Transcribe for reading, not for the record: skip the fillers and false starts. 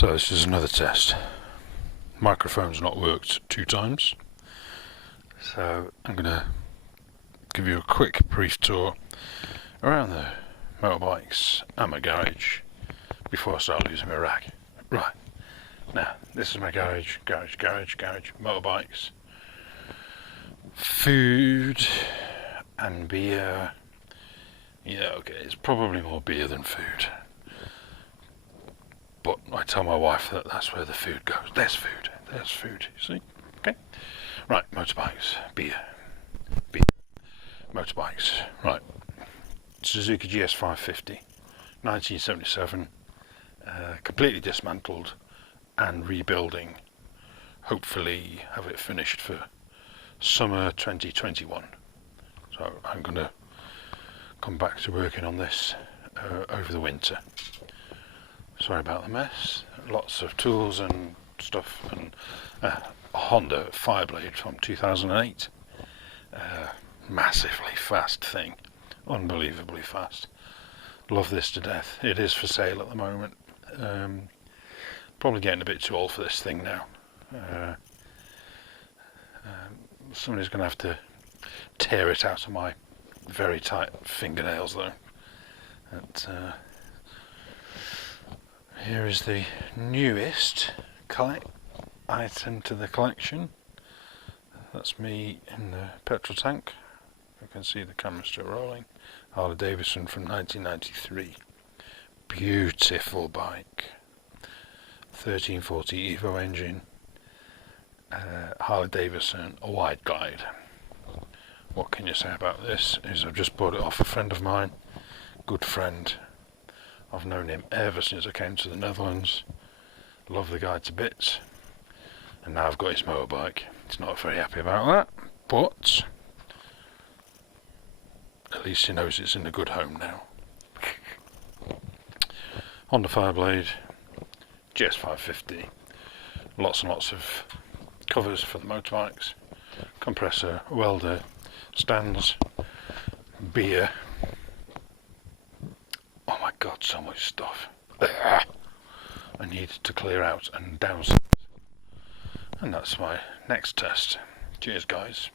So this is another test. Microphone's not worked 2 times, so I'm going to give you a quick brief tour around the motorbikes and my garage before I start losing my rag. Right, now this is my garage, motorbikes, food and beer. Yeah, okay, it's probably more beer than food. But I tell my wife that that's where the food goes. There's food, you see? Okay. Right, motorbikes, beer, motorbikes. Right, Suzuki GS550, 1977, completely dismantled and rebuilding. Hopefully have it finished for summer 2021. So I'm going to come back to working on this over the winter. Sorry about the mess. Lots of tools and stuff, and a Honda Fireblade from 2008. Massively fast thing, unbelievably fast. Love this to death. It is for sale at the moment. Probably getting a bit too old for this thing now. Somebody's going to have to tear it out of my very tight fingernails though. Here is the newest item to the collection. That's me in the petrol tank. You can see the camera still rolling. Harley Davidson from 1993. Beautiful bike. 1340 Evo engine. Harley Davidson, a wide glide. What can you say about this? Is I've just bought it off a friend of mine, good friend. I've known him ever since I came to the Netherlands. Love the guy to bits. And now I've got his motorbike. He's not very happy about that, but at least he knows it's in a good home now. Honda Fireblade, GS550. Lots and lots of covers for the motorbikes. Compressor, welder, stands, beer. Oh my god, so much stuff. I need to clear out and downsize. And that's my next test. Cheers guys.